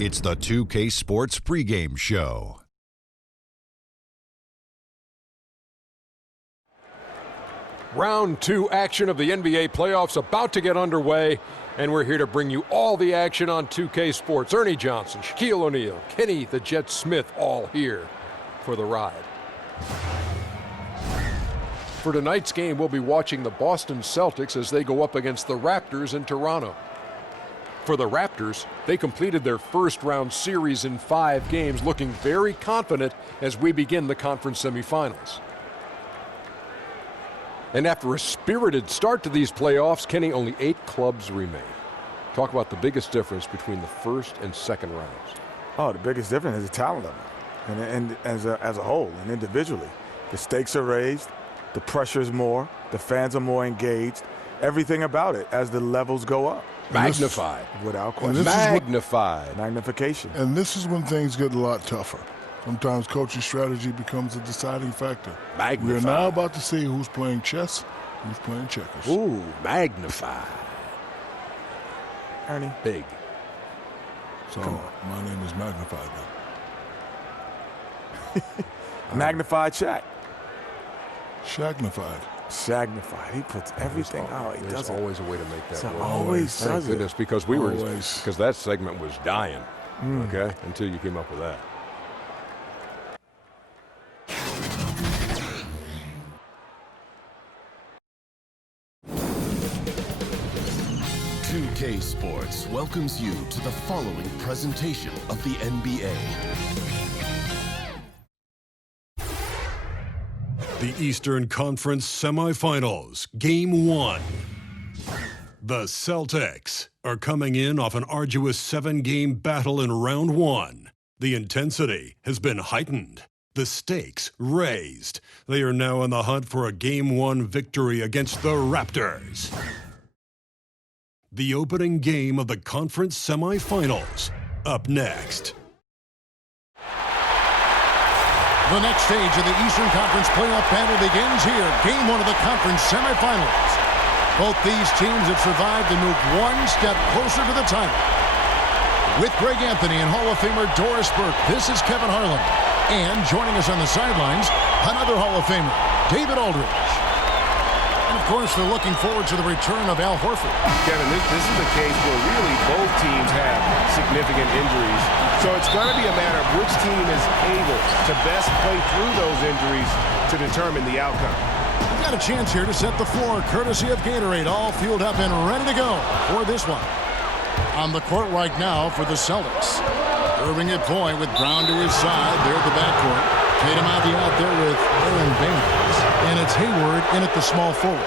It's the 2K Sports pregame show. Round 2 action of the NBA playoffs about to get underway, and we're here to bring you all the action on 2K Sports. Ernie Johnson, Shaquille O'Neal, Kenny the Jet Smith, all here for the ride. For tonight's game, we'll be watching the Boston Celtics as they go up against the Raptors in Toronto. For the Raptors, they completed their first-round series in 5 games, looking very confident as we begin the conference semifinals. And after a spirited start to these playoffs, Kenny, only 8 clubs remain. Talk about the biggest difference between the first and second rounds. Oh, the biggest difference is the talent level, and as a whole and individually. The stakes are raised, the pressure is more, the fans are more engaged, everything about it as the levels go up. Magnified. Without question. Magnified. Magnification. And this is when things get a lot tougher. Sometimes coaching strategy becomes a deciding factor. Magnified. We're now about to see who's playing chess, who's playing checkers. Ooh, magnified. Ernie. Big. So my name is Magnified then. Magnified Shaq. Shagnified. Shagnified. He puts everything out. He There's does always a way to make that So work. always Thank does goodness, it. because because that segment was dying, Mm. okay, until you came up with that. K Sports welcomes you to the following presentation of the NBA. The Eastern Conference Semifinals, Game 1. The Celtics are coming in off an arduous 7-game battle in Round 1. The intensity has been heightened, the stakes raised. They are now in the hunt for a Game 1 victory against the Raptors. The opening game of the conference semifinals, up next. The next stage of the Eastern Conference playoff battle begins here. Game 1 of the conference semifinals. Both these teams have survived and moved one step closer to the title. With Greg Anthony and Hall of Famer Doris Burke, this is Kevin Harlan. And joining us on the sidelines, another Hall of Famer, David Aldridge. And, of course, they're looking forward to the return of Al Horford. Kevin, this is a case where really both teams have significant injuries. So it's going to be a matter of which team is able to best play through those injuries to determine the outcome. We've got a chance here to set the floor, courtesy of Gatorade, all fueled up and ready to go for this one. On the court right now for the Celtics. Irving at point with Brown to his side. There at the backcourt. Tatum out there with Aaron Baines. And it's Hayward in at the small forward.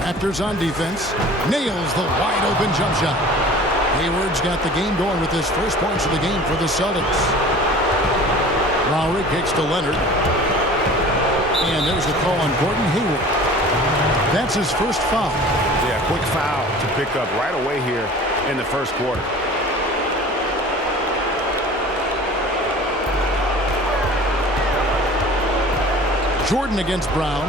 Raptors on defense. Nails the wide open jump shot. Hayward's got the game going with his first points of the game for the Celtics. Lowry kicks to Leonard. And there's the call on Gordon Hayward. That's his first foul. Yeah, quick foul to pick up right away here in the first quarter. Jordan against Brown.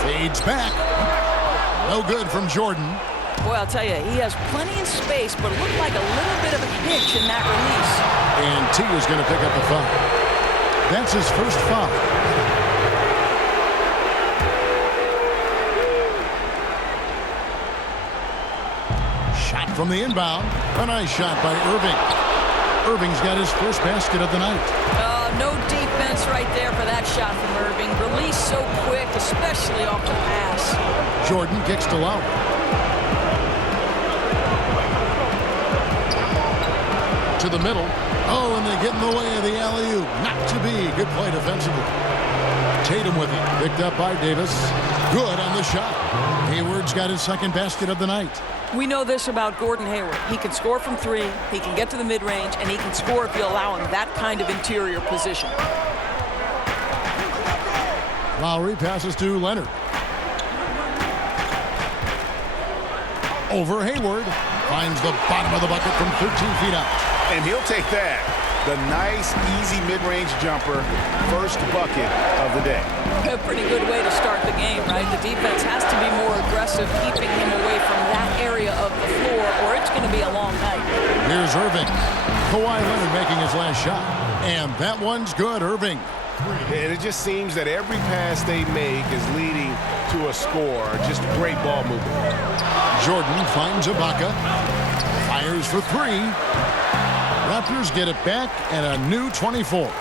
Fades back. No good from Jordan. Boy, I'll tell you, he has plenty of space, but it looked like a little bit of a hitch in that release. And T is going to pick up the foul. That's his first foul. Shot from the inbound. A nice shot by Irving. Irving's got his first basket of the night. No defense right there for that shot from Irving. Release so quick, especially off the pass. Jordan kicks to Lowry. To the middle. Oh, and they get in the way of the alley-oop. Not to be. Good play defensively. Tatum with it. Picked up by Davis. Good on the shot. Hayward's got his second basket of the night. We know this about Gordon Hayward. He can score from 3, he can get to the mid-range, and he can score if you allow him that kind of interior position. Lowry passes to Leonard. Over Hayward. Finds the bottom of the bucket from 13 feet out. And he'll take that. The nice, easy mid-range jumper. First bucket of the day. A pretty good way to start the game, right? The defense has to be more aggressive, keeping is Irving. Kawhi Leonard making his last shot. And that one's good, Irving. And it just seems that every pass they make is leading to a score. Just great ball movement. Jordan finds Ibaka. Fires for three. Raptors get it back and a new 24.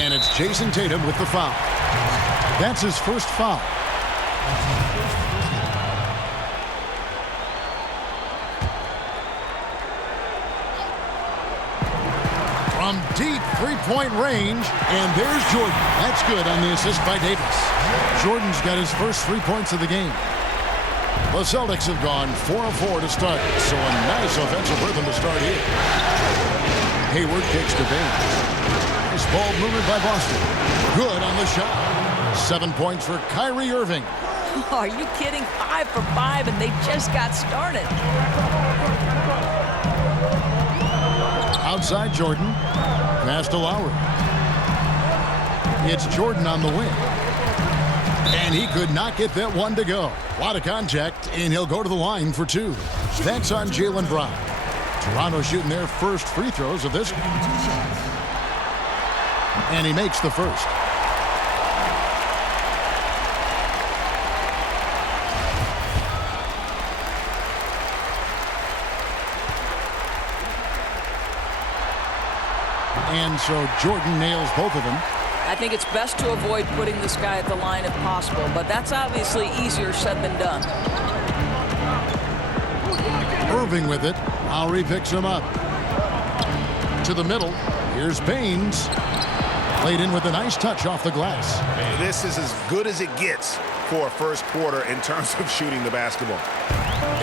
And it's Jason Tatum with the foul. That's his first foul. From deep three-point range, and there's Jordan. That's good on the assist by Davis. Jordan's got his first 3 points of the game. The Celtics have gone 4 of 4 to start, so a nice offensive rhythm to start here. Hayward kicks to Baines. Nice ball movement by Boston. Good on the shot. 7 points for Kyrie Irving. Are you kidding? 5 for 5, and they just got started. Outside Jordan. Pass to Lowry. It's Jordan on the wing. And he could not get that one to go. A lot of contact, and he'll go to the line for 2. That's on Jaylen Brown. Toronto shooting their first free throws of this one. And he makes the first. And so Jordan nails both of them. I think it's best to avoid putting this guy at the line if possible, but that's obviously easier said than done. Irving with it. Lowry picks him up. To the middle. Here's Baines. Played in with a nice touch off the glass. This is as good as it gets for a first quarter in terms of shooting the basketball.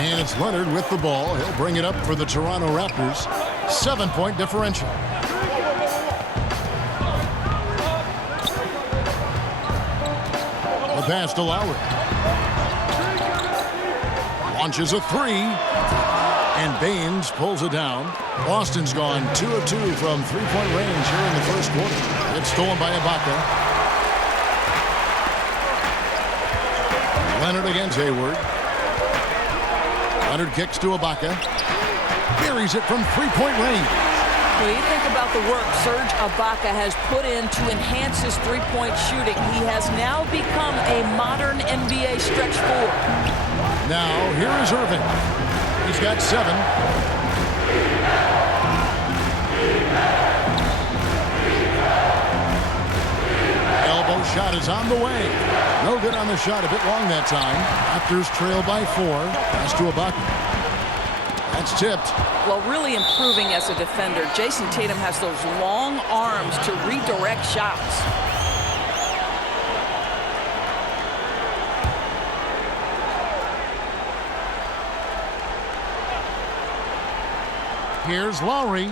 And it's Leonard with the ball. He'll bring it up for the Toronto Raptors. 7-point differential. The pass to Lowry. Launches a three. And Baines pulls it down. Boston's gone 2 of 2 from three-point range here in the first quarter. It's stolen by Ibaka. Leonard against Hayward. Leonard kicks to Ibaka. Buries it from three-point range. When you think about the work Serge Ibaka has put in to enhance his three-point shooting, he has now become a modern NBA stretch four. Now, here is Irving. He's got 7. Elbow shot is on the way. No good on the shot. A bit long that time. Raptors trail by 4. Pass to Ibaka. That's tipped. Well, really improving as a defender. Jason Tatum has those long arms to redirect shots. Here's Lowry.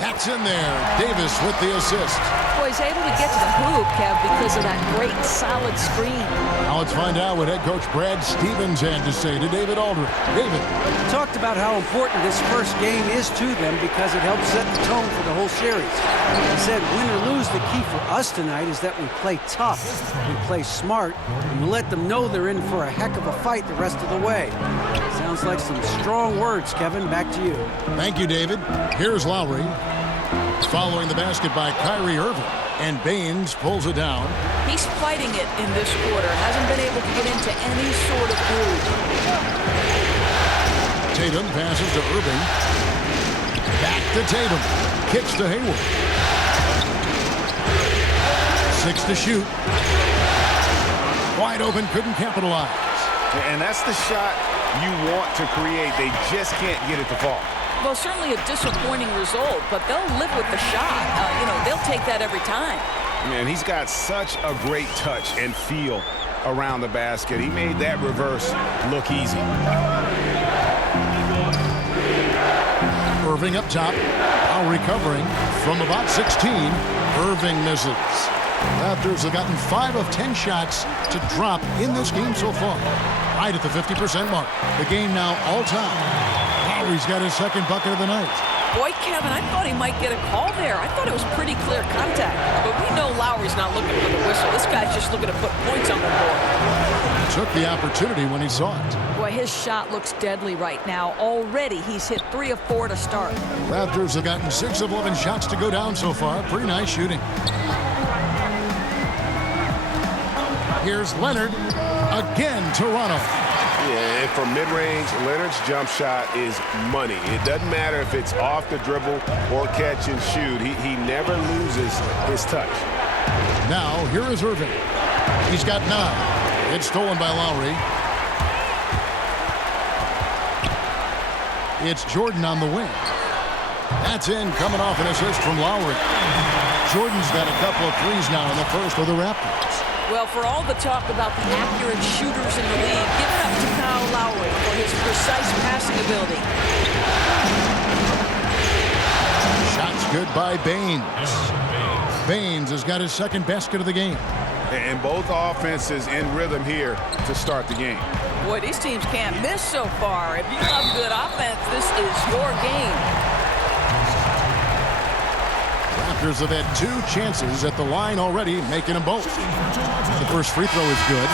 That's in there. Davis with the assist. Boy, he's able to get to the hoop, Kev, because of that great solid screen. Now let's find out what head coach Brad Stevens had to say to David Aldridge. David. Talked about how important this first game is to them because it helps set the tone for the whole series. He said, win or lose, the key for us tonight is that we play tough, we play smart, and we let them know they're in for a heck of a fight the rest of the way. Sounds like some strong words, Kevin. Back to you. Thank you, David. Here's Lowry. Following the basket by Kyrie Irving. And Baines pulls it down. He's fighting it in this quarter. Hasn't been able to get into any sort of groove. Tatum passes to Irving. Back to Tatum. Kicks to Hayward. 6 to shoot. Wide open, couldn't capitalize. And that's the shot you want to create. They just can't get it to fall. Well, certainly a disappointing result, but they'll live with the shot. They'll take that every time. Man, he's got such a great touch and feel around the basket. He made that reverse look easy. Irving up top. Now recovering from about 16. Irving misses. Raptors have gotten 5 of 10 shots to drop in this game so far. Right at the 50% mark. The game now all-time. Lowry's got his second bucket of the night. Boy, Kevin, I thought he might get a call there. I thought it was pretty clear contact. But we know Lowry's not looking for the whistle. This guy's just looking to put points on the board. took the opportunity when he saw it. Boy, his shot looks deadly right now. Already, he's hit 3 of 4 to start. Raptors have gotten 6 of 11 shots to go down so far. Pretty nice shooting. Here's Leonard. Again, Toronto. Yeah, and from mid-range, Leonard's jump shot is money. It doesn't matter if it's off the dribble or catch and shoot. He never loses his touch. Now, here is Irving. He's got 9. It's stolen by Lowry. It's Jordan on the wing. That's in, coming off an assist from Lowry. Jordan's got a couple of threes now in the first for the Raptors. Well, for all the talk about the accurate shooters in the league, give it up to Kyle Lowry for his precise passing ability. Shots good by Baines. Baines has got his second basket of the game. And both offenses in rhythm here to start the game. Boy, these teams can't miss so far. If you love good offense, this is your game. Raptors have had 2 chances at the line already, making them both. The first free throw is good.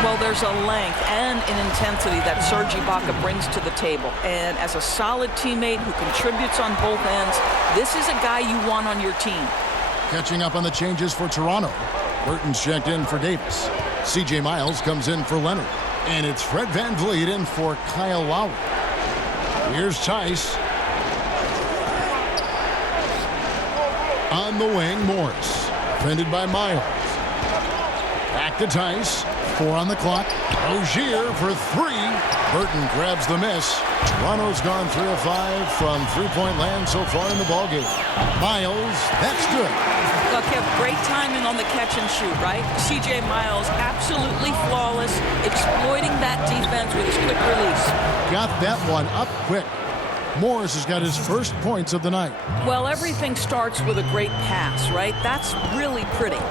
Well, there's a length and an intensity that Serge Ibaka brings to the table. And as a solid teammate who contributes on both ends, this is a guy you want on your team. Catching up on the changes for Toronto. Burton's checked in for Davis. C.J. Miles comes in for Leonard. And it's Fred VanVleet in for Kyle Lowry. Here's Tice. On the wing, Morris. Defended by Miles. Back to Tice. 4 on the clock. Rozier for 3. Burton grabs the miss. Toronto's gone 3 of 5 from three-point land so far in the ballgame. Miles, that's good. Look, Kev, great timing on the catch and shoot, right? C.J. Miles, absolutely flawless, exploiting that defense with his quick release. Got that one up quick. Morris has got his first points of the night. Well, everything starts with a great pass, right? That's really pretty.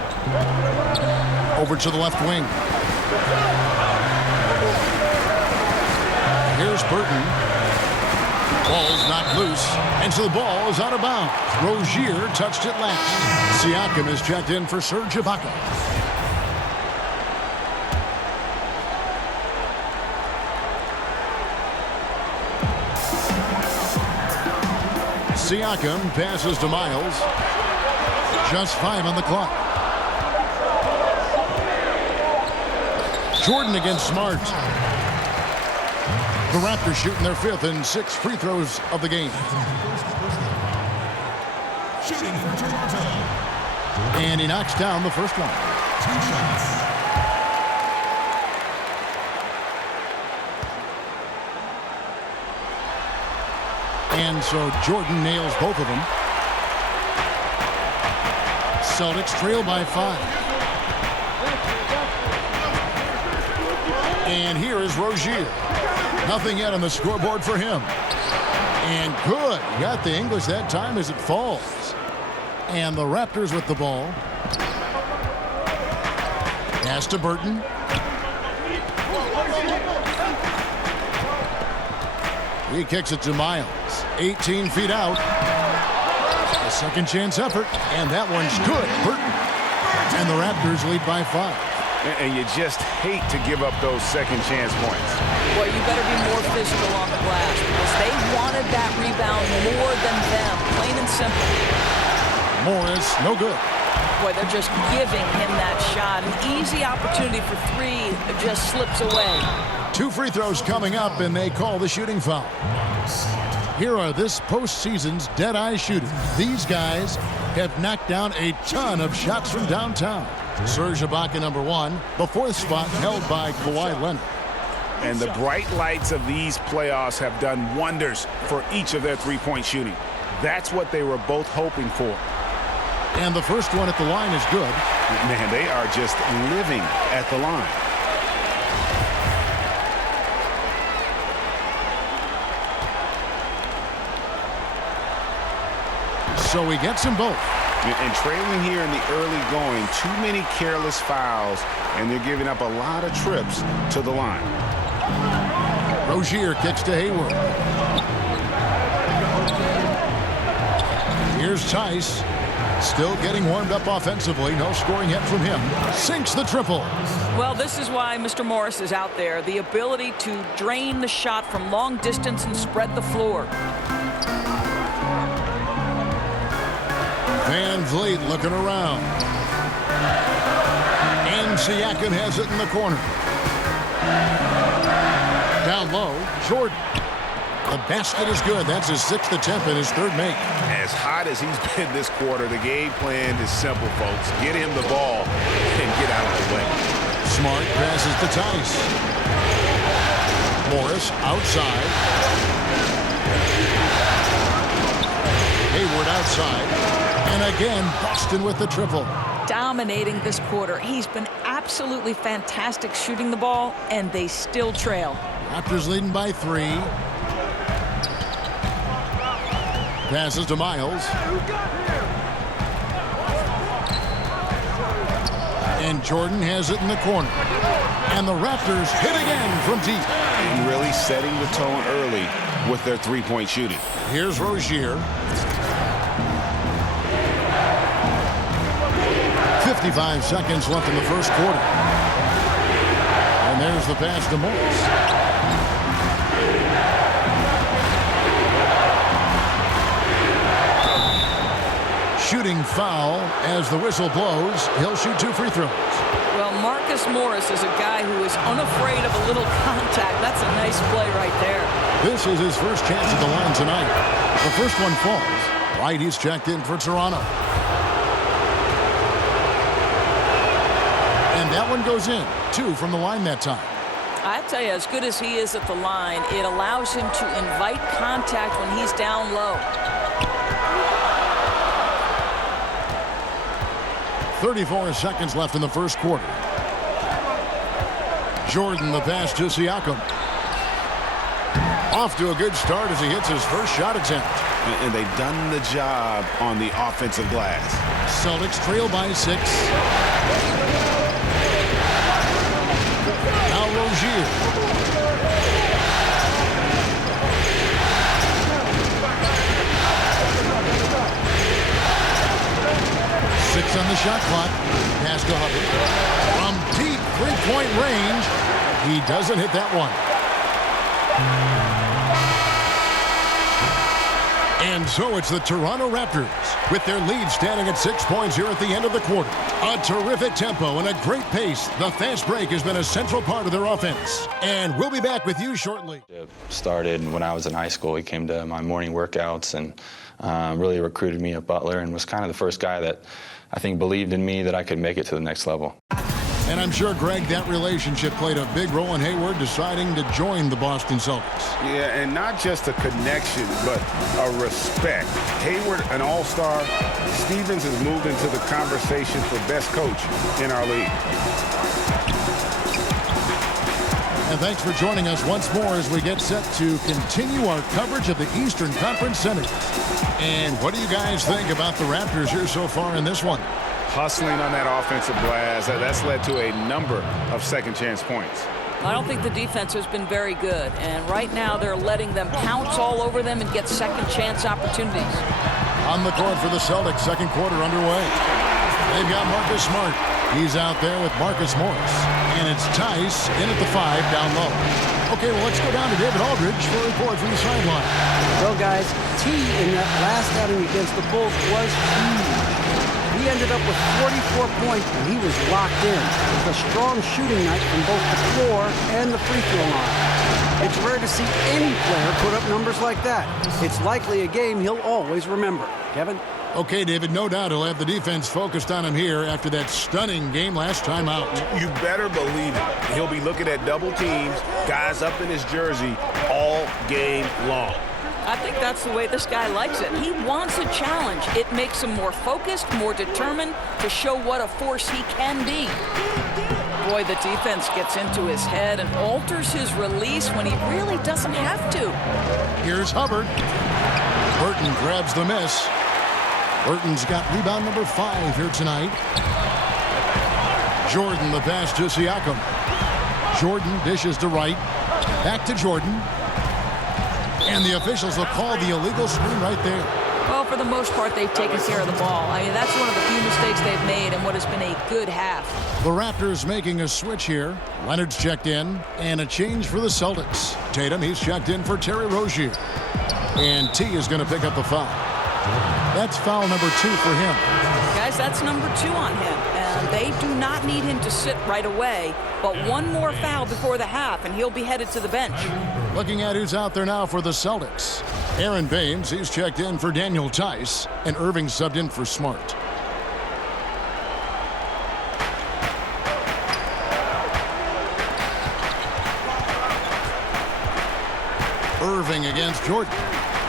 Over to the left wing. Here's Burton. Ball's knocked loose, and so the ball is out of bounds. Rozier touched it last. Siakam is checked in for Serge Ibaka. Siakam passes to Miles. Just 5 on the clock. Jordan against Smart. The Raptors shooting their 5th and 6th free throws of the game. And he knocks down the first one. And so Jordan nails both of them. Celtics trail by 5. And here is Rozier. Nothing yet on the scoreboard for him. And good. Got the English that time as it falls. And the Raptors with the ball. Pass to Burton. He kicks it to Miles. 18 feet out. A second chance effort. And that one's good. Burton. And the Raptors lead by 5. And you just hate to give up those second chance points. Well, you better be more physical on the glass because they wanted that rebound more than them, plain and simple. Morris, no good. Boy, they're just giving him that shot. An easy opportunity for 3 just slips away. 2 free throws coming up, and they call the shooting foul. Here are this postseason's dead-eye shooters. These guys have knocked down a ton of shots from downtown. Serge Ibaka, number 1. The 4th spot held by Kawhi Leonard. And the bright lights of these playoffs have done wonders for each of their three-point shooting. That's what they were both hoping for. And the first one at the line is good. Man, they are just living at the line. So he gets them both. And trailing here in the early going, too many careless fouls, and they're giving up a lot of trips to the line. Rozier kicks to Hayward. Here's Tice. Still getting warmed up offensively. No scoring yet from him. Sinks the triple. Well, this is why Mr. Morris is out there. The ability to drain the shot from long distance and spread the floor. Van Vliet looking around. And Siakam has it in the corner. Down low, Jordan. The basket is good. That's his 6th attempt and his 3rd make. As hot as he's been this quarter, the game plan is simple, folks. Get him the ball and get out of the way. Smart passes to Tice. Morris outside. Hayward outside. And again, Boston with the triple. Dominating this quarter. He's been absolutely fantastic shooting the ball, and they still trail. Raptors leading by 3. Passes to Miles. And Jordan has it in the corner. And the Raptors hit again from deep. And really setting the tone early with their three-point shooting. Here's Rozier. 55 seconds left in the first quarter. And there's the pass to Morris. Shooting foul as the whistle blows. He'll shoot 2 free throws. Well, Marcus Morris is a guy who is unafraid of a little contact. That's a nice play right there. This is his first chance at the line tonight. The first one falls. Right, he's checked in for Toronto. And that one goes in. 2 from the line that time. I tell you, as good as he is at the line, it allows him to invite contact when he's down low. 34 seconds left in the first quarter. Jordan the pass to Siakam. Off to a good start as he hits his first shot attempt. And they've done the job on the offensive glass. Celtics trail by 6. Now Rozier. On the shot clock. Pass to Hubbard. From deep three-point range. He doesn't hit that one. And so it's the Toronto Raptors with their lead standing at 6 points here at the end of the quarter. A terrific tempo and a great pace. The fast break has been a central part of their offense. And we'll be back with you shortly. It started when I was in high school. He came to my morning workouts and really recruited me at Butler and was kind of the first guy that I think believed in me that I could make it to the next level. And I'm sure, Greg, that relationship played a big role in Hayward deciding to join the Boston Celtics. Yeah, and not just a connection, but a respect. Hayward, an all-star. Stevens has moved into the conversation for best coach in our league. And thanks for joining us once more as we get set to continue our coverage of the Eastern Conference Semis. And what do you guys think about the Raptors here so far in this one? Hustling on that offensive glass. That's led to a number of second-chance points. I don't think the defense has been very good. And right now they're letting them pounce all over them and get second-chance opportunities. On the court for the Celtics, second quarter underway. They've got Marcus Smart. He's out there with Marcus Morris. And it's Tice in at the 5 down low. Okay, well, let's go down to David Aldridge for a report from the sideline. Well, guys, T in that last outing against the Bulls was huge. He ended up with 44 points, and he was locked in. It was a strong shooting night from both the floor and the free throw line. It's rare to see any player put up numbers like that. It's likely a game he'll always remember. Kevin? Okay, David, no doubt he'll have the defense focused on him here after that stunning game last time out. You better believe it. He'll be looking at double teams, guys up in his jersey all game long. I think that's the way this guy likes it. He wants a challenge. It makes him more focused, more determined to show what a force he can be. Boy, the defense gets into his head and alters his release when he really doesn't have to. Here's Hubbard. Burton grabs the miss. Burton's got rebound number 5 here tonight. Jordan the pass to Siakam. Jordan dishes to Wright. Back to Jordan. And the officials will call the illegal screen right there. Well, for the most part, they've taken care of the ball. I mean, that's one of the few mistakes they've made in what has been a good half. The Raptors making a switch here. Leonard's checked in, and a change for the Celtics. Tatum, he's checked in for Terry Rozier. And T is going to pick up the foul. That's foul number 2 for him. Guys, that's number 2 on him. And they do not need him to sit right away. But one more foul before the half, and he'll be headed to the bench. Looking at who's out there now for the Celtics. Aaron Baines, he's checked in for Daniel Tice. And Irving subbed in for Smart. Irving against Jordan.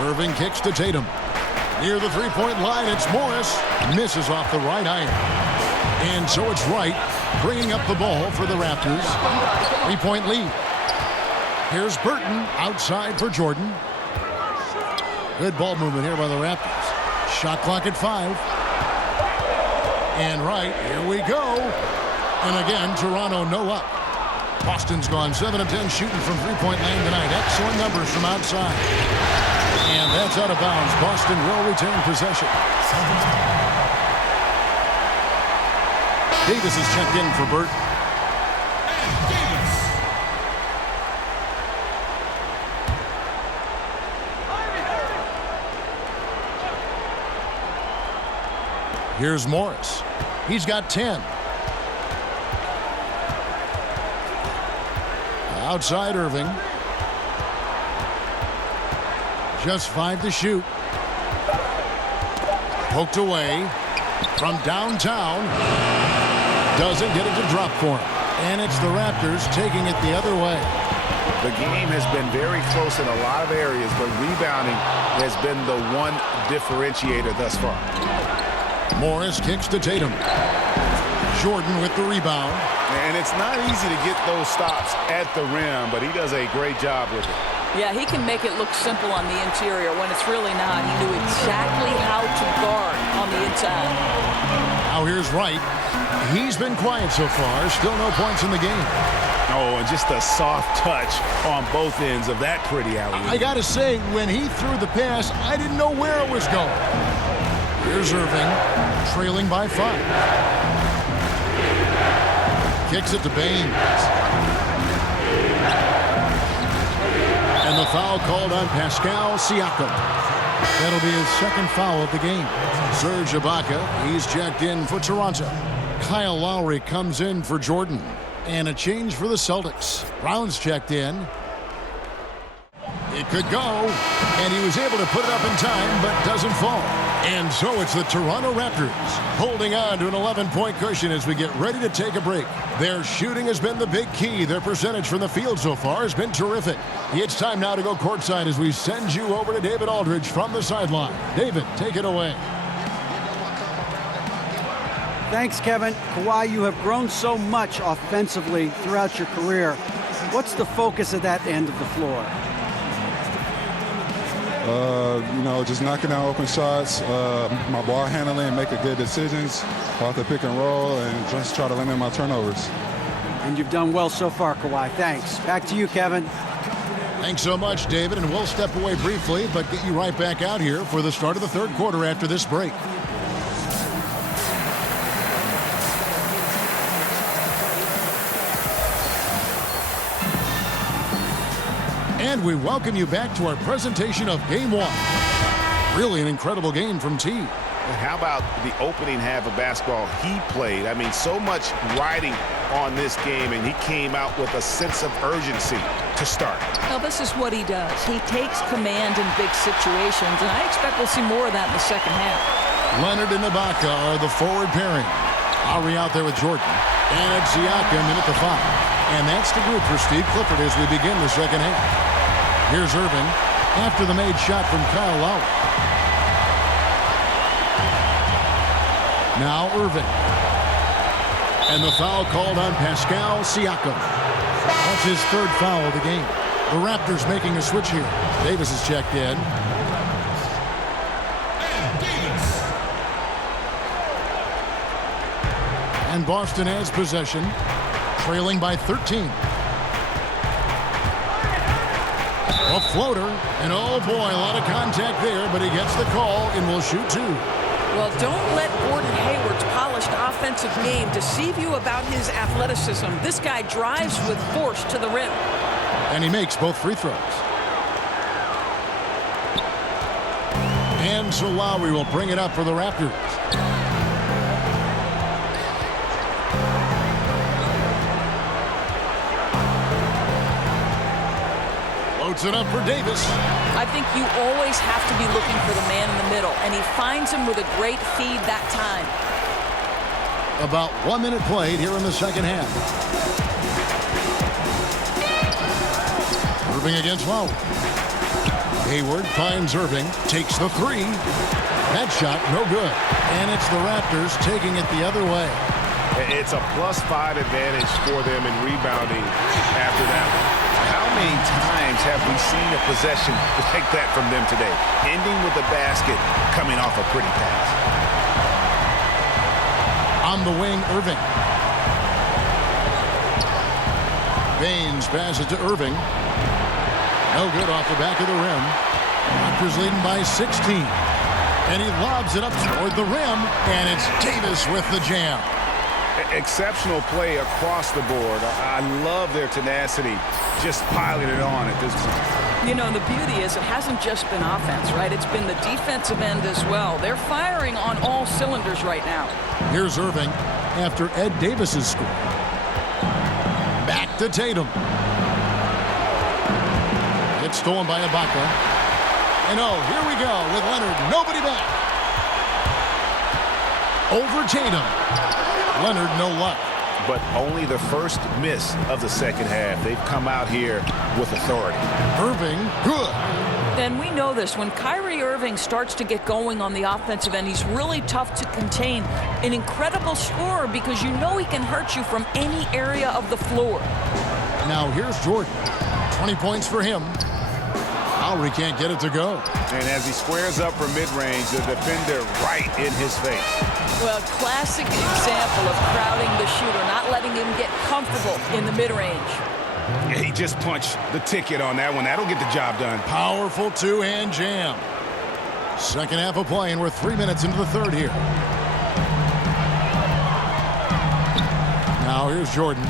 Irving kicks to Tatum. Near the three-point line, it's Morris. Misses off the right iron. And so it's Wright bringing up the ball for the Raptors. 3-point lead. Here's Burton outside for Jordan. Good ball movement here by the Raptors. Shot clock at 5. And Wright, here we go. And again, Toronto no up. Boston's gone 7 of 10 shooting from three-point land tonight. Excellent numbers from outside. And that's out of bounds. Boston will retain possession. Davis is checked in for Burton. Here's Morris. He's got 10. Outside Irving. Just 5 to shoot. Poked away from downtown. Doesn't get it to drop for him. And it's the Raptors taking it the other way. The game has been very close in a lot of areas, but rebounding has been the one differentiator thus far. Morris kicks to Tatum. Jordan with the rebound. And it's not easy to get those stops at the rim, but he does a great job with it. Yeah, he can make it look simple on the interior when it's really not. He knew exactly how to guard on the inside. Now here's Wright. He's been quiet so far. Still no points in the game. Oh, and just a soft touch on both ends of that pretty alley. I got to say, when he threw the pass, I didn't know where it was going. Here's Irving, trailing by 5. Kicks it to Baines. And the foul called on Pascal Siakam. That'll be his second foul of the game. Serge Ibaka, he's checked in for Toronto. Kyle Lowry comes in for Jordan. And a change for the Celtics. Brown's checked in. It could go. And he was able to put it up in time, but doesn't fall. And so it's the Toronto Raptors holding on to an 11-point cushion as we get ready to take a break. Their shooting has been the big key. Their percentage from the field so far has been terrific. It's time now to go courtside as we send you over to David Aldridge from the sideline. David, take it away. Thanks, Kevin. Kawhi, you have grown so much offensively throughout your career. What's the focus of that end of the floor? Just knocking down open shots, my ball handling, making good decisions off the pick and roll, and just try to limit my turnovers. And you've done well so far, Kawhi. Thanks. Back to you, Kevin. Thanks so much, David, and we'll step away briefly, but get you right back out here for the start of the third quarter after this break. And we welcome you back to our presentation of Game 1. Really an incredible game from T. How about the opening half of basketball he played? I mean, so much riding on this game, and he came out with a sense of urgency to start. Now, this is what he does. He takes command in big situations, and I expect we'll see more of that in the second half. Leonard and Ibaka are the forward pairing. Lowry out there with Jordan. And it's Siakam in at the 5. And that's the group for Steve Clifford as we begin the second half. Here's Irving after the made shot from Kyle Lowry. Now Irving. And the foul called on Pascal Siakam. That's his third foul of the game. The Raptors making a switch here. Davis is checked in. And Boston has possession, trailing by 13. A floater, and oh boy, a lot of contact there, but he gets the call and will shoot 2. Well, don't let Gordon Hayward's polished offensive game deceive you about his athleticism. This guy drives with force to the rim. And he makes both free throws. And so Lowry will bring it up for the Raptors. Loads it up for Davis. I think you always have to be looking for the man in the middle, and he finds him with a great feed that time. About 1 minute played here in the second half. Irving against Lowry. Hayward finds Irving, takes the 3. That shot, no good. And it's the Raptors taking it the other way. It's a +5 advantage for them in rebounding after that. How many times have we seen a possession like that from them today? Ending with a basket, coming off a pretty pass. On the wing, Irving. Baines passes to Irving. No good off the back of the rim. Raptors leading by 16. And he lobs it up toward the rim, and it's Davis with the jam. Exceptional play across the board. I love their tenacity, just piling it on at this point. You know, the beauty is it hasn't just been offense, right? It's been the defensive end as well. They're firing on all cylinders right now. Here's Irving after Ed Davis's score. Back to Tatum. It's stolen by Ibaka. And oh, here we go with Leonard. Nobody back. Over Tatum. Leonard, no luck. But only the first miss of the second half. They've come out here with authority. Irving, good. And we know this. When Kyrie Irving starts to get going on the offensive end, he's really tough to contain. An incredible scorer because you know he can hurt you from any area of the floor. Now here's Jordan. 20 points for him. Lowry can't get it to go. And as he squares up for mid-range, the defender right in his face. Well, classic example of crowding the shooter, not letting him get comfortable in the mid-range. Yeah, he just punched the ticket on that one. That'll get the job done. Powerful two-hand jam. Second half of play, and we're 3 minutes into the third here. Now here's Jordan.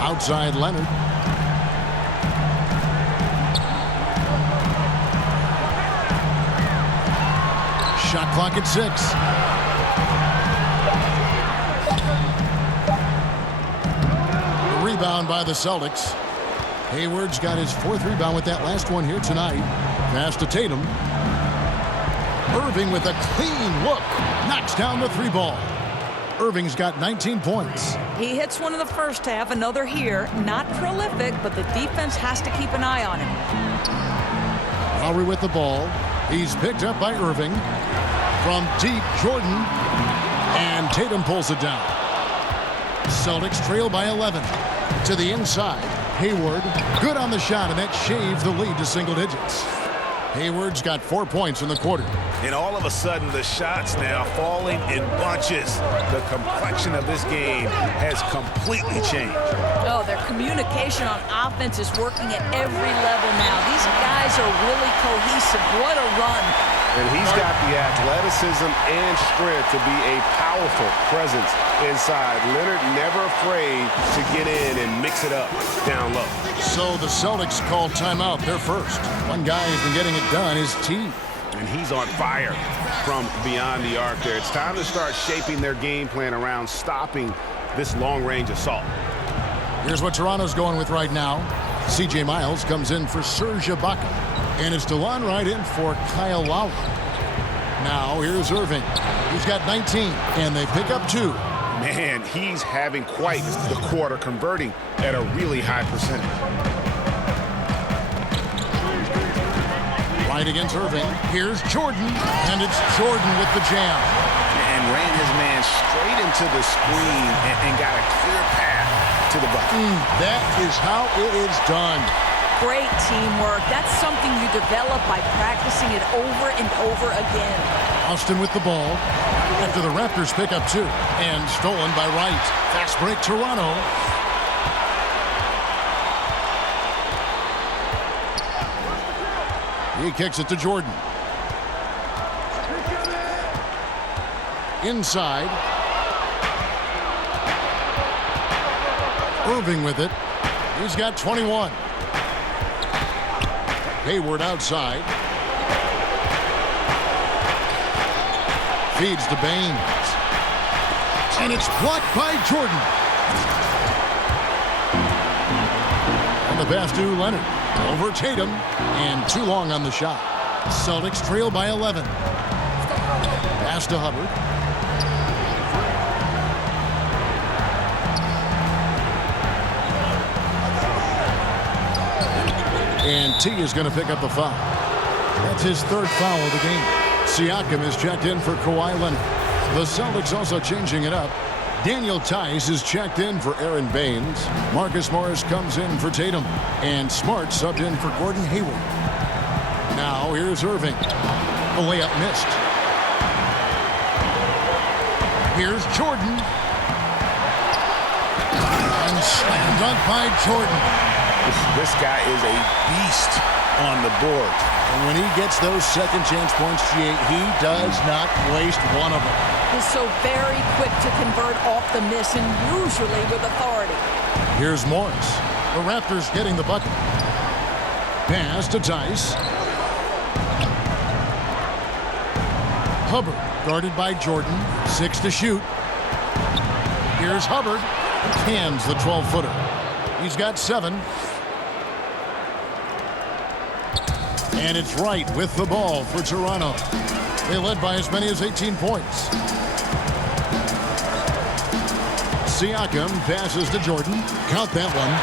Outside Leonard. Shot clock at 6. Rebound by the Celtics. Hayward's got his 4th rebound with that last one here tonight. Pass to Tatum. Irving with a clean look. Knocks down the 3 ball. Irving's got 19 points. He hits one in the first half, another here. Not prolific, but the defense has to keep an eye on him. Lowry with the ball. He's picked up by Irving. From deep, Jordan. And Tatum pulls it down. Celtics trail by 11. To the inside. Hayward, good on the shot, and that shaved the lead to single digits. Hayward's got 4 points in the quarter. And all of a sudden, the shots now falling in bunches. The complexion of this game has completely changed. Oh, their communication on offense is working at every level now. These guys are really cohesive. What a run. And he's got the athleticism and strength to be a powerful presence inside. Leonard never afraid to get in and mix it up down low. So the Celtics called timeout, their first. One guy who's been getting it done is T. And he's on fire from beyond the arc there. It's time to start shaping their game plan around stopping this long-range assault. Here's what Toronto's going with right now. C.J. Miles comes in for Serge Ibaka. And it's DeLon Wright in for Kyle Lowry. Now here's Irving. He's got 19, and they pick up 2. Man, he's having quite the quarter, converting at a really high percentage. Right against Irving. Here's Jordan, and it's Jordan with the jam. And ran his man straight into the screen and got a clear path to the bucket. That is how it is done. Great teamwork. That's something you develop by practicing it over and over again. Austin with the ball after the Raptors pick up 2. And stolen by Wright. Fast break Toronto. He kicks it to Jordan. Inside. Irving with it. He's got 21. Hayward outside. Feeds to Baines. And it's blocked by Jordan. And the pass to Leonard. Over Tatum. And too long on the shot. Celtics trail by 11. Pass to Hubbard. And T is going to pick up the foul. That's his third foul of the game. Siakam is checked in for Kawhi Leonard. The Celtics also changing it up. Daniel Tice is checked in for Aaron Baines. Marcus Morris comes in for Tatum. And Smart subbed in for Gordon Hayward. Now here's Irving. The layup missed. Here's Jordan. And slam dunk by Jordan. This guy is a beast on the board. And when he gets those second chance points, he does not waste one of them. He's so very quick to convert off the miss and usually with authority. Here's Morris. The Raptors getting the bucket. Pass to Tice. Hubbard guarded by Jordan. 6 to shoot. Here's Hubbard. Hands the 12-footer. He's got 7. And it's Wright with the ball for Toronto. They led by as many as 18 points. Siakam passes to Jordan. Count that one.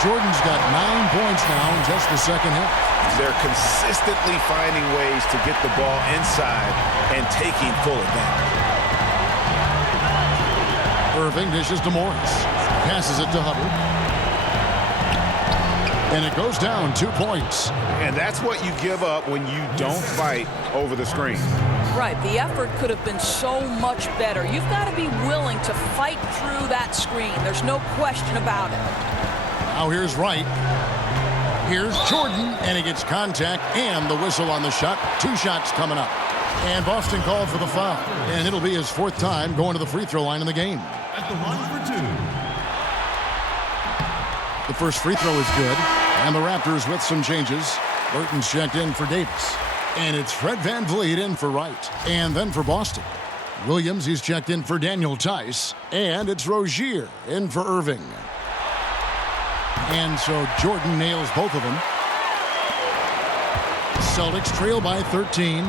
Jordan's got 9 points now in just the second half. They're consistently finding ways to get the ball inside and taking full advantage. Irving dishes to Morris. Passes it to Hubbard. And it goes down 2 points. And that's what you give up when you don't fight over the screen. Right. The effort could have been so much better. You've got to be willing to fight through that screen. There's no question about it. Now here's Wright. Here's Jordan. And he gets contact and the whistle on the shot. 2 shots coming up. And Boston called for the foul. And it'll be his 4th time going to the free throw line in the game. At the line for 2. The first free throw is good. And the Raptors with some changes. Burton's checked in for Davis. And it's Fred VanVleet in for Wright. And then for Boston. Williams, he's checked in for Daniel Tice. And it's Rozier in for Irving. And so Jordan nails both of them. Celtics trail by 13.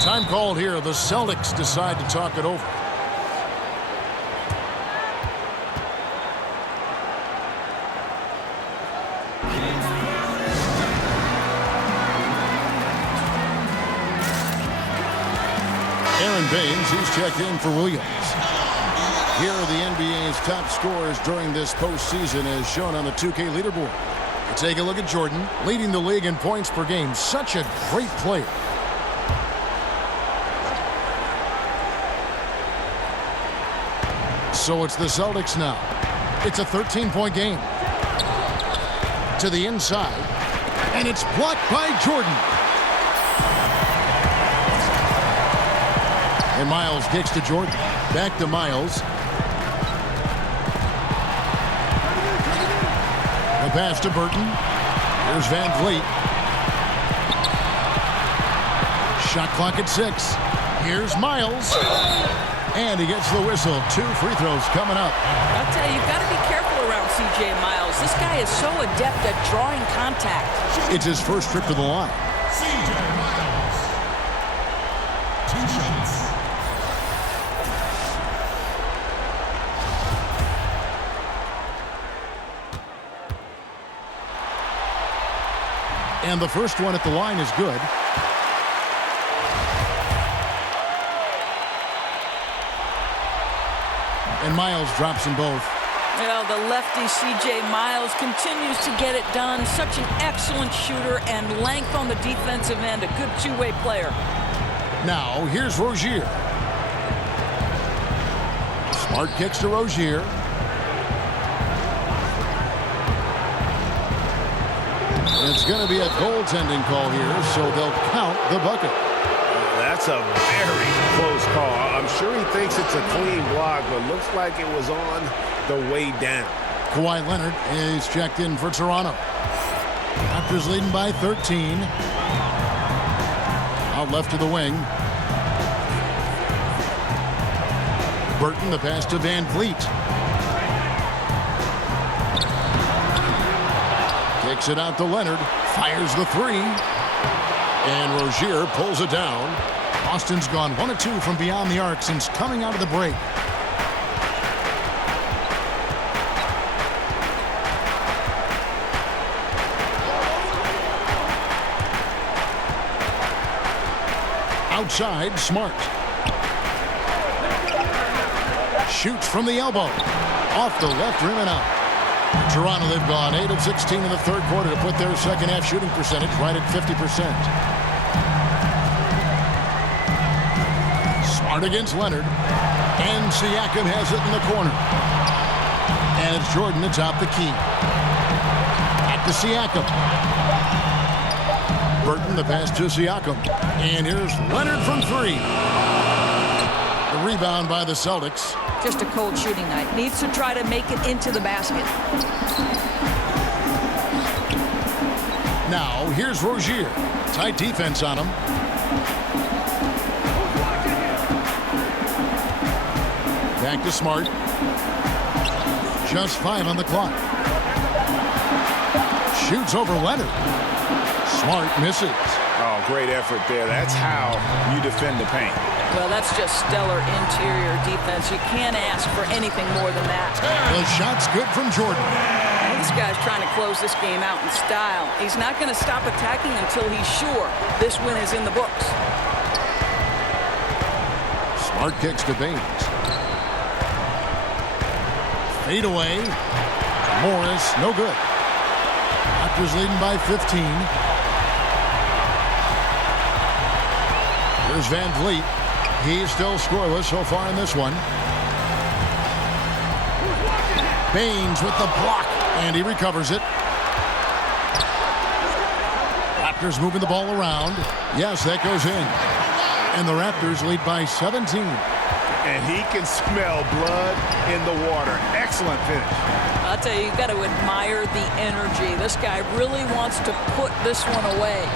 Time called here. The Celtics decide to talk it over. Aaron Baines, he's checked in for Williams. Here are the NBA's top scorers during this postseason as shown on the 2K leaderboard. Take a look at Jordan, leading the league in points per game. Such a great player. So it's the Celtics now. It's a 13-point game. To the inside. And it's blocked by Jordan. And Miles kicks to Jordan. Back to Miles. The pass to Burton. Here's VanVleet. Shot clock at 6. Here's Miles. And he gets the whistle. 2 free throws coming up. I'll tell you, you've got to be careful around C.J. Miles. This guy is so adept at drawing contact. It's his first trip to the line. C.J. Miles. 2 shots. And the first one at the line is good. And Miles drops them both. Well, the lefty C.J. Miles continues to get it done. Such an excellent shooter and length on the defensive end. A good two-way player. Now, here's Rozier. Smart kicks to Rozier. It's going to be a goaltending call here, so they'll count the bucket. That's a very close call. I'm sure he thinks it's a clean block, but looks like it was on the way down. Kawhi Leonard is checked in for Toronto. Raptors leading by 13. Out left to the wing. Burton, the pass to Van Vliet. Takes it out to Leonard. Fires the three. And Rozier pulls it down. Boston's gone 1 of 2 from beyond the arc since coming out of the break. Outside, Smart. Shoots from the elbow. Off the left rim and out. Toronto, they've gone 8 of 16 in the third quarter to put their second half shooting percentage right at 50%. Smart against Leonard. And Siakam has it in the corner. And it's Jordan atop the key. At the Siakam. Burton, the pass to Siakam. And here's Leonard from 3. The rebound by the Celtics. Just a cold shooting night. Needs to try to make it into the basket. Now, here's Rozier. Tight defense on him. Back to Smart. Just 5 on the clock. Shoots over Leonard. Smart misses. Oh, great effort there. That's how you defend the paint. Well, that's just stellar interior defense. You can't ask for anything more than that. The shot's good from Jordan. Well, this guy's trying to close this game out in style. He's not going to stop attacking until he's sure this win is in the books. Smart kicks to Baines. Fade away. Morris, no good. Raptors leading by 15. Here's Van Vliet. He's still scoreless so far in this one. Baines with the block, and he recovers it. Raptors moving the ball around. Yes, that goes in. And the Raptors lead by 17. And he can smell blood in the water. Excellent finish. I'll tell you, you've got to admire the energy. This guy really wants to put this one away.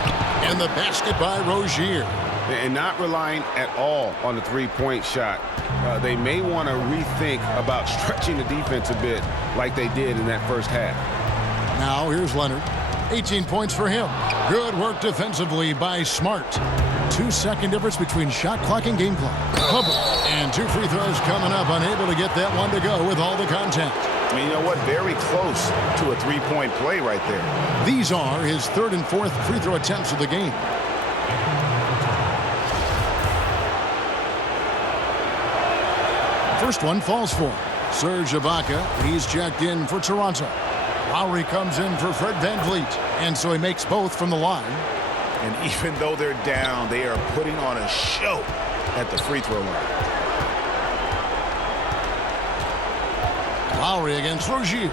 And the basket by Rozier. And not relying at all on the three-point shot. They may want to rethink about stretching the defense a bit like they did in that first half. Now here's Leonard. 18 points for him. Good work defensively by Smart. 2-second difference between shot clock and game clock. Cover. And 2 free throws coming up. Unable to get that one to go with all the contact. I mean, you know what? Very close to a three-point play right there. These are his 3rd and 4th free throw attempts of the game. First one falls for Serge Ibaka. He's checked in for Toronto. Lowry comes in for Fred Van Vliet. And so he makes both from the line. And even though they're down, they are putting on a show at the free throw line. Lowry against Rozier.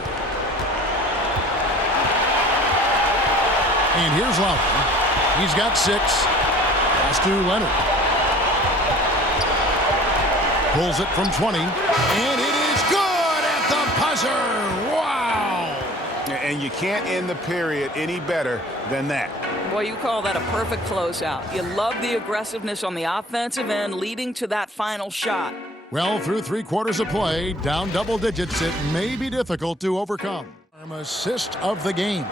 And here's Lowry. He's got 6. Pass to Leonard. Pulls it from 20. And it is good at the buzzer. Wow. And you can't end the period any better than that. Boy, you call that a perfect closeout. You love the aggressiveness on the offensive end leading to that final shot. Well, through 3 quarters of play, down double digits, it may be difficult to overcome. Assist of the game.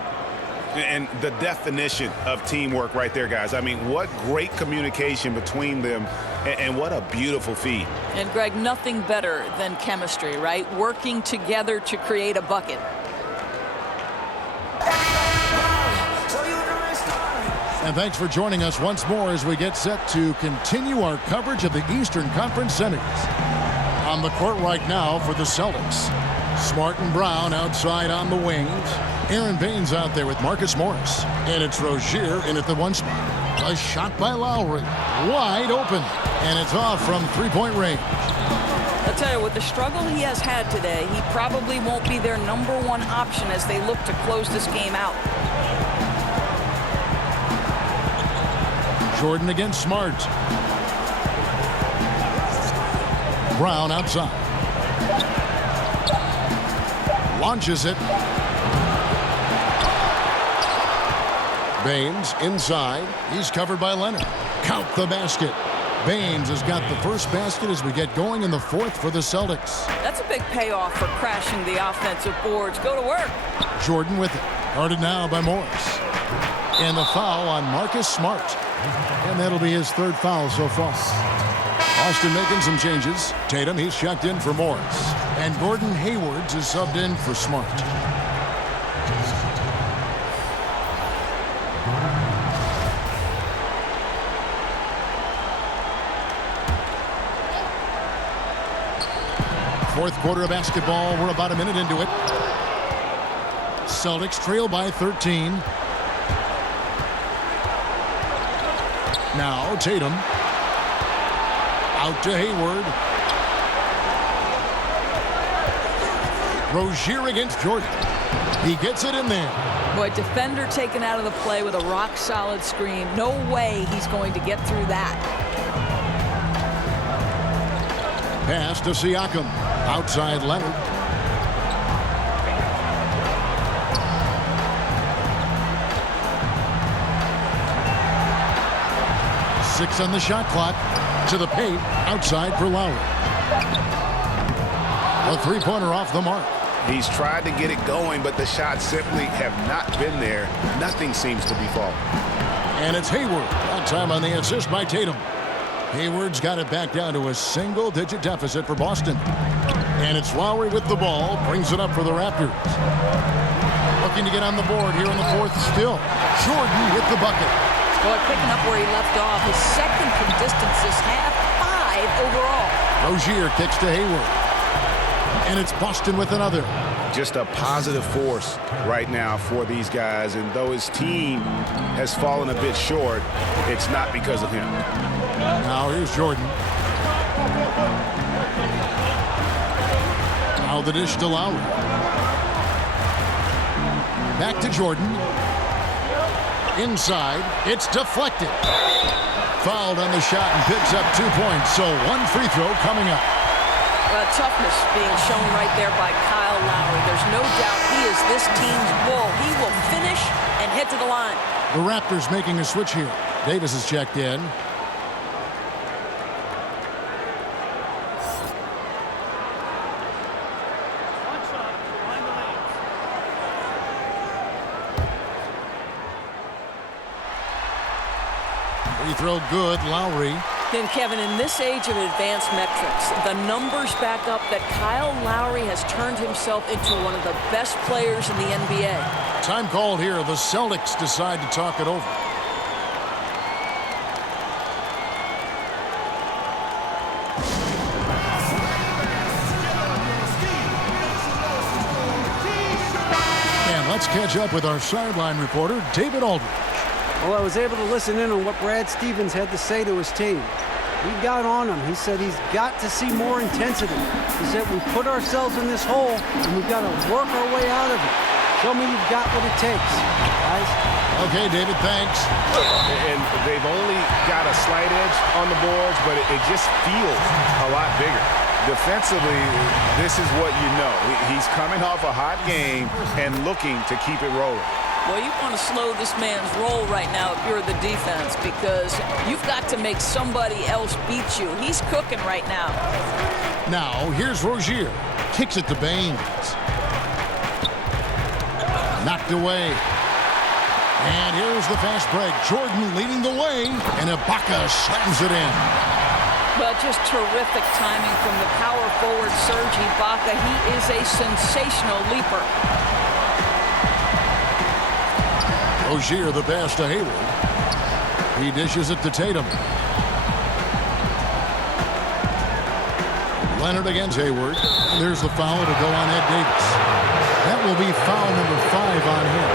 And the definition of teamwork right there, guys. I mean, what great communication between them, and what a beautiful feed. And, Greg, nothing better than chemistry, right? Working together to create a bucket. And thanks for joining us once more as we get set to continue our coverage of the Eastern Conference Semis. On the court right now for the Celtics. Smart and Brown outside on the wings. Aaron Baines out there with Marcus Morris. And it's Rozier in at the 1 spot. A shot by Lowry. Wide open. And it's off from 3-point range. I'll tell you, with the struggle he has had today, he probably won't be their #1 option as they look to close this game out. Jordan against Smart. Brown outside. Launches it. Baines inside. He's covered by Leonard. Count the basket. Baines has got the first basket as we get going in the fourth for the Celtics. That's a big payoff for crashing the offensive boards. Go to work. Jordan with it. Guarded now by Morris. And the foul on Marcus Smart. And that'll be his third foul so far. Boston making some changes. Tatum, he's checked in for Morris. And Gordon Haywards is subbed in for Smart. Fourth quarter of basketball. We're about a minute into it. Celtics trail by 13. Now Tatum. Out to Hayward. Rozier against Jordan. He gets it in there. Boy, defender taken out of the play with a rock-solid screen. No way he's going to get through that. Pass to Siakam. Outside Leonard. Six on the shot clock. To the paint. Outside for Lowry. A three-pointer off the mark. He's tried to get it going, but the shots simply have not been there. Nothing seems to be falling. And it's Hayward. That time on the assist by Tatum. Hayward's got it back down to a single-digit deficit for Boston. And it's Lowry with the ball. Brings it up for the Raptors. Looking to get on the board here in the fourth still. Jordan with the bucket. Boy, picking up where he left off. His second from distance this half. 5 overall. Rozier kicks to Hayward. And it's Boston with another. Just a positive force right now for these guys. And though his team has fallen a bit short, it's not because of him. Now here's Jordan. Now the dish to Lowry. Back to Jordan. Inside. It's deflected. Fouled on the shot and picks up 2 points. So one free throw coming up. Toughness being shown right there by Kyle Lowry. There's no doubt he is this team's bull. He will finish and head to the line. The Raptors making a switch here. Davis is checked in. Free throw good, Lowry. Then, Kevin, in this age of advanced metrics, the numbers back up that Kyle Lowry has turned himself into one of the best players in the NBA. Time called here. The Celtics decide to talk it over. And let's catch up with our sideline reporter, David Aldridge. Well, I was able to listen in on what Brad Stevens had to say to his team. He got on him. He said he's got to see more intensity. He said we put ourselves in this hole and we've got to work our way out of it. Show me you've got what it takes, guys. Okay, David, thanks. And they've only got a slight edge on the boards, but it just feels a lot bigger. Defensively, this is what you know. He's coming off a hot game and looking to keep it rolling. Well, you want to slow this man's roll right now if you're the defense because you've got to make somebody else beat you. He's cooking right now. Now, here's Rozier. Kicks it to Baines. Knocked away. And here's the fast break. Jordan leading the way, and Ibaka slams it in. Well, just terrific timing from the power forward Serge Ibaka. He is a sensational leaper. Rozier the pass to Hayward. He dishes it to Tatum. Leonard against Hayward. There's the foul to go on Ed Davis. That will be foul number 5 on him.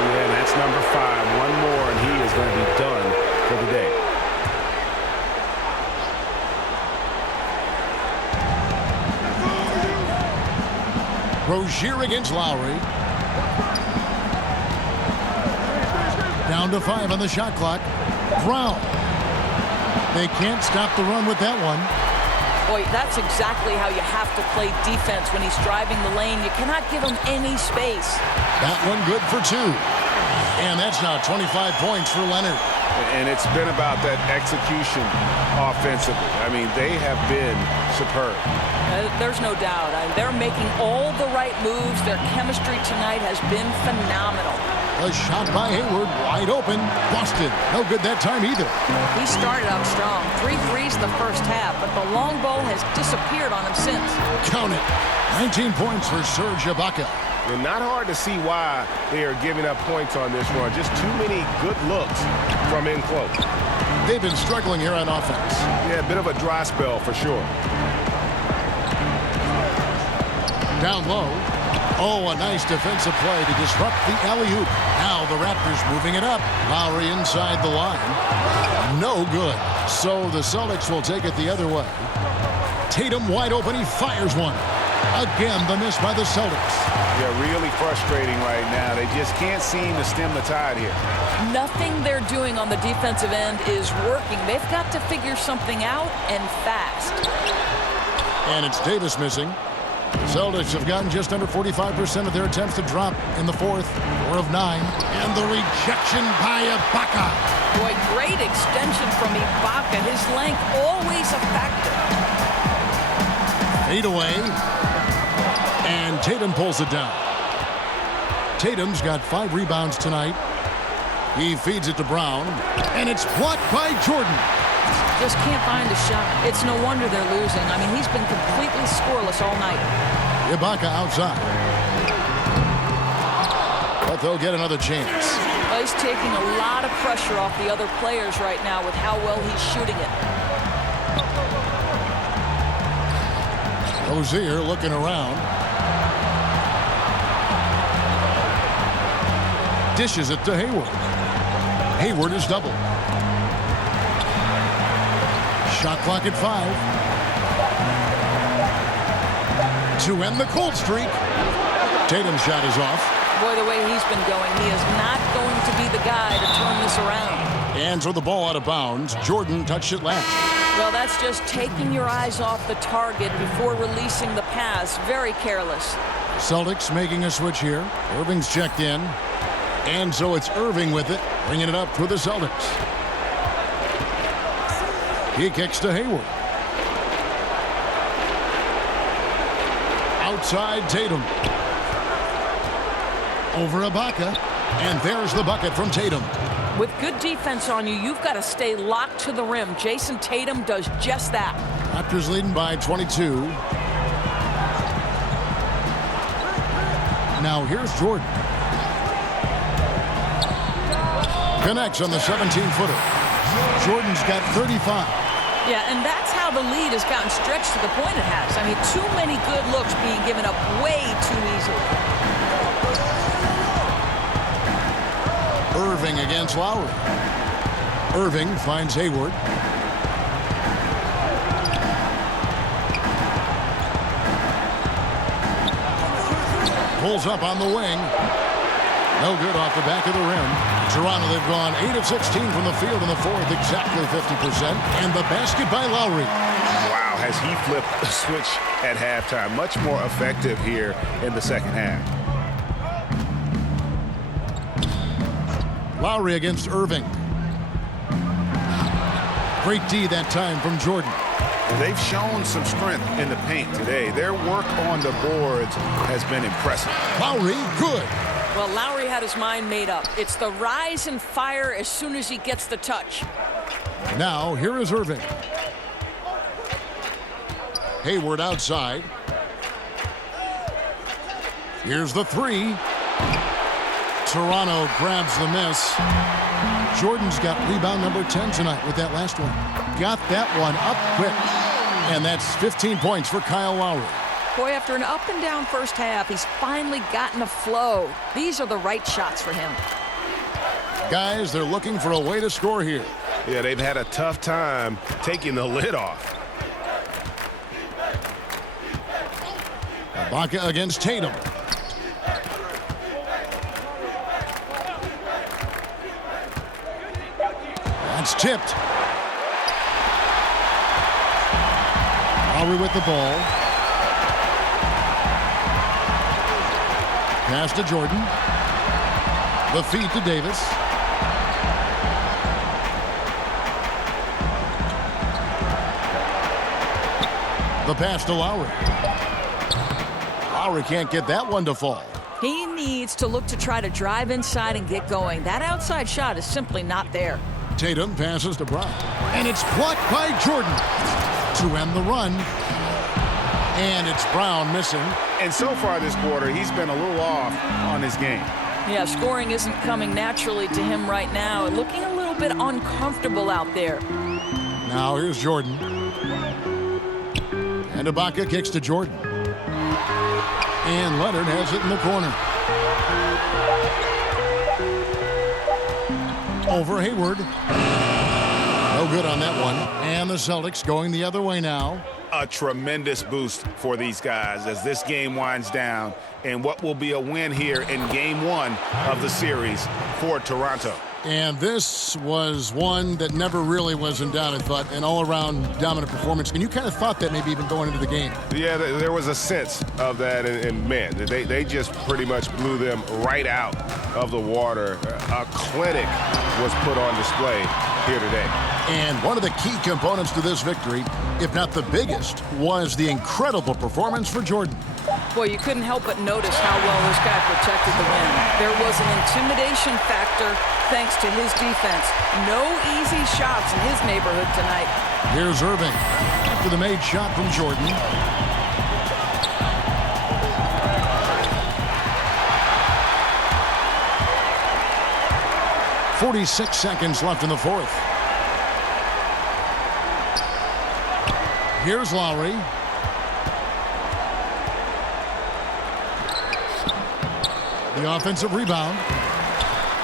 Yeah, and that's number 5. One more, and he is going to be done for the day. Rozier against Lowry. Down to 5 on the shot clock. Brown. They can't stop the run with that one. Boy, that's exactly how you have to play defense when he's driving the lane. You cannot give him any space. That one good for 2. And that's now 25 points for Leonard. And it's been about that execution offensively. I mean, they have been superb. There's no doubt. They're making all the right moves. Their chemistry tonight has been phenomenal. A shot by Hayward, wide open. Busted. No good that time either. He started out strong. 3 threes in the first half, but the long ball has disappeared on him since. Count it. 19 points for Serge Ibaka. And not hard to see why they are giving up points on this run. Just too many good looks from in close. They've been struggling here on offense. Yeah, a bit of a dry spell for sure. Down low. Oh, a nice defensive play to disrupt the alley-oop. Now the Raptors moving it up. Lowry inside the line. No good. So the Celtics will take it the other way. Tatum wide open. He fires one. Again, the miss by the Celtics. Yeah, really frustrating right now. They just can't seem to stem the tide here. Nothing they're doing on the defensive end is working. They've got to figure something out, and fast. And it's Davis missing. Celtics have gotten just under 45% of their attempts to drop in the fourth. 4 of 9. And the rejection by Ibaka. Boy, great extension from Ibaka. His length always a factor. Fade away. And Tatum pulls it down. Tatum's got 5 rebounds tonight. He feeds it to Brown. And it's blocked by Jordan. Just can't find a shot. It's no wonder they're losing. I mean, he's been completely scoreless all night. Ibaka outside. But they'll get another chance. Well, he's taking a lot of pressure off the other players right now with how well he's shooting it. Rozier looking around. Dishes it to Hayward. Hayward is doubled. Shot clock at 5. To end the cold streak. Tatum's shot is off. Boy, the way he's been going, he is not going to be the guy to turn this around. And throw the ball out of bounds. Jordan touched it last. Well, that's just taking your eyes off the target before releasing the pass. Very careless. Celtics making a switch here. Irving's checked in. And so it's Irving with it, bringing it up for the Celtics. He kicks to Hayward. Outside Tatum. Over Ibaka. And there's the bucket from Tatum. With good defense on you, you've got to stay locked to the rim. Jason Tatum does just that. Raptors leading by 22. Now here's Jordan. Connects on the 17-footer. Jordan's got 35. Yeah, and that's how the lead has gotten stretched to the point it has. I mean, too many good looks being given up way too easily. Irving against Lowry. Irving finds Hayward. Pulls up on the wing. No good off the back of the rim. Toronto, they've gone 8 of 16 from the field in the fourth, exactly 50%. And the basket by Lowry. Wow, has he flipped the switch at halftime. Much more effective here in the second half. Lowry against Irving. Great D that time from Jordan. They've shown some strength in the paint today. Their work on the boards has been impressive. Lowry, good. Well, Lowry had his mind made up. It's the rise and fire as soon as he gets the touch. Now, here is Irving. Hayward outside. Here's the 3. Toronto grabs the miss. Jordan's got rebound number 10 tonight with that last one. Got that one up quick. And that's 15 points for Kyle Lowry. Boy, after an up and down first half, he's finally gotten a flow. These are the right shots for him. Guys, they're looking for a way to score here. Yeah, they've had a tough time taking the lid off. Ibaka against Tatum. That's tipped. Lowry with the ball. Pass to Jordan. The feed to Davis. The pass to Lowry. Lowry can't get that one to fall. He needs to look to try to drive inside and get going. That outside shot is simply not there. Tatum passes to Brown. And it's blocked by Jordan to end the run. And it's Brown missing. And so far this quarter, he's been a little off on his game. Yeah, scoring isn't coming naturally to him right now. Looking a little bit uncomfortable out there. Now here's Jordan. And Ibaka kicks to Jordan. And Leonard has it in the corner. Over Hayward. No good on that one. And the Celtics going the other way now. A tremendous boost for these guys as this game winds down and what will be a win here in game one of the series for Toronto. And this was one that never really was in doubt, I thought, an all-around dominant performance. And you kind of thought that maybe even going into the game. Yeah, there was a sense of that, and man, they just pretty much blew them right out of the water. A clinic was put on display here today. And one of the key components to this victory, if not the biggest, was the incredible performance for Jordan. Boy, you couldn't help but notice how well this guy protected the rim. There was an intimidation factor thanks to his defense. No easy shots in his neighborhood tonight. Here's Irving after the made shot from Jordan. .46 seconds left in the fourth. Here's Lowry. The offensive rebound.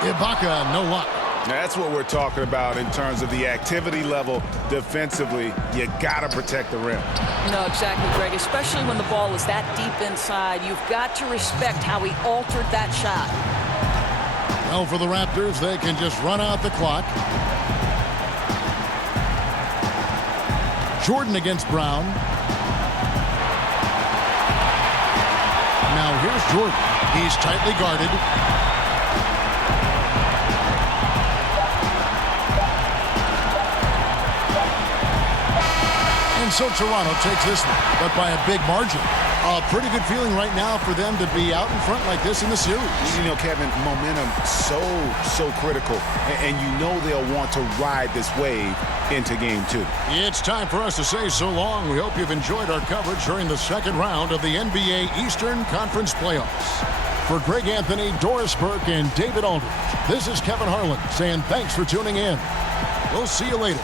Ibaka, no luck. That's what we're talking about in terms of the activity level defensively. You got to protect the rim. No, exactly, Greg. Especially when the ball is that deep inside. You've got to respect how he altered that shot. Well, for the Raptors, they can just run out the clock. Jordan against Brown. Now here's Jordan. He's tightly guarded. And so Toronto takes this one, but by a big margin. A pretty good feeling right now for them to be out in front like this in the series. You know, Kevin, momentum so critical, and you know they'll want to ride this wave into game two. It's time for us to say so long. We hope you've enjoyed our coverage during the second round of the NBA Eastern Conference Playoffs. For Greg Anthony, Doris Burke, and David Aldridge, this is Kevin Harlan saying thanks for tuning in. We'll see you later.